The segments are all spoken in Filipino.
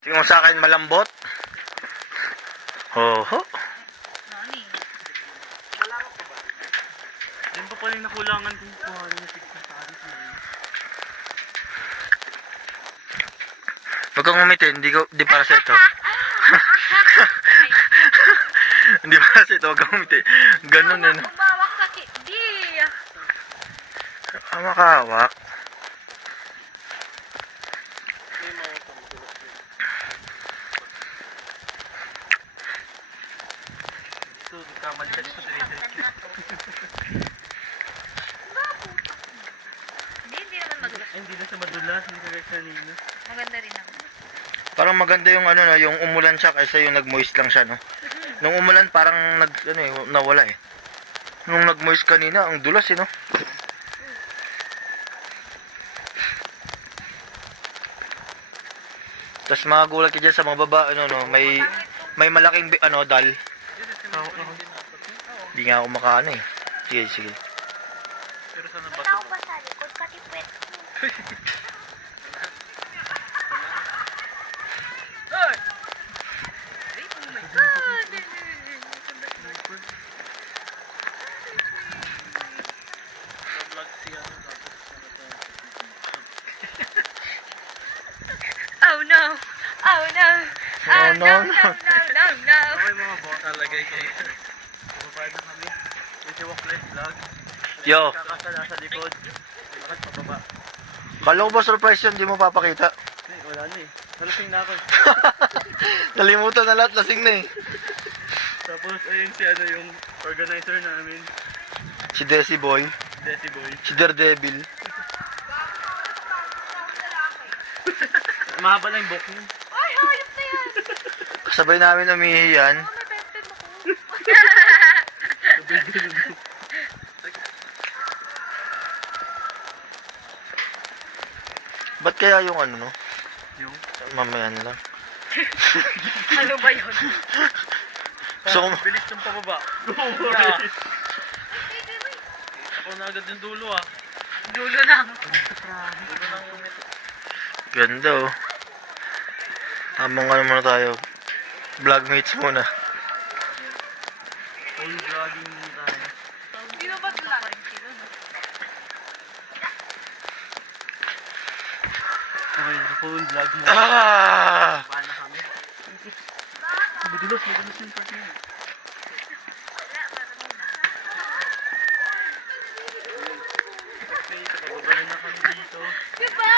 Tingnan mo sa akin malambot. Oho. Nani? Diyan pa pala yung nakulangan kung paano yung fix na tayo. Huwag kang umiti, di para sa ito. Hindi para sa ito, huwag kang umiti. Ganun yun. Umawak sa di. Makahawak. Ito, kamali ka dito sa direct. Hindi naman magulat. Ay, hindi na siya madulas, hindi kagaya kanina. Maganda rin naman. Parang maganda yung ano no, yung umulan siya kaysa yung nag-moist lang siya no. Nung umulan parang nawala eh. Nung nag-moist kanina, ang dulas eh no. Tapos magulat ka dyan sa mga baba, ano no, may malaking dal. Hindi nga ako makaano eh. Sige, sige. Pero saan ang Tao bato? pa sa likod, katipwet. Ay! Oh my God! Vlog siya. Oh no! Oh no! Oh, no, no. No! Okay mga bota, lagay kayo. Bumabay na kami. Ito yung Walkless Vlog. Yo, Kakasala sa likod. Bakit pababa? kala ko ba surprise yun, di mo papakita? Ay, wala na eh. Nalasing na ako eh. Nalimutan na lahat, lasing na eh. Tapos ayun si ano yung organizer namin. Si Desi Boy, Desi Boy. si Daredevil. Mahaba na yung book niya. Ay, hayop na yan! Kasabay namin umihi yan. Oh, may benten mo ko. Ba't kaya yung ano no? Yung? Mamaya na lang. Ano ba yun? So, Bilis ng pababa. Yeah. Ako na agad yung dulo ah. Dulo lang. Dulo lang yung ito. ganda oh. Tamang ano muna tayo. Vlogmates muna. Full vlogging muna tayo. Sino ba ito lang? Okay, so full vlogging. Ah! Paano kami? Madulas yung part niya. Okay, pababa na kami dito. Diba?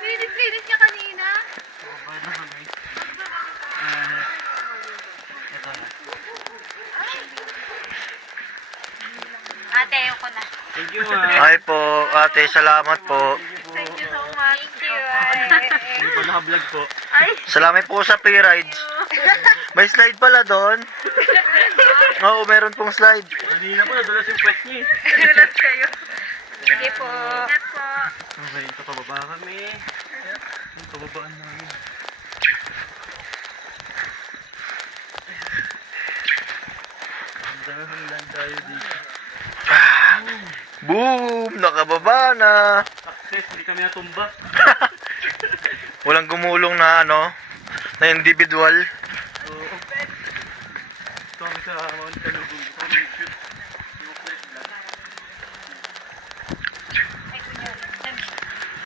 Linis niya kanina. Pababa na kami. Ito na. Ate, ayoko na. Thank you ah. Hi po, ate, salamat po. Thank you so much. Thank you. Hindi po naka-vlog po. Ay, Salamat po sa free rides. May slide pala doon. Oo, meron pong slide. Kanina po, nadulas yung pet niya eh. Gulat kayo. Sige po. Ingat po. Okay, ito pababa kami. Yung pababaan namin. Andahan lang tayo dito. Boom! Nakababa na. Success, hindi kami natumba. Walang gumulong na ano, na individual. Oo. Ito kami sa Mount Kalugong. Ito kami shoot.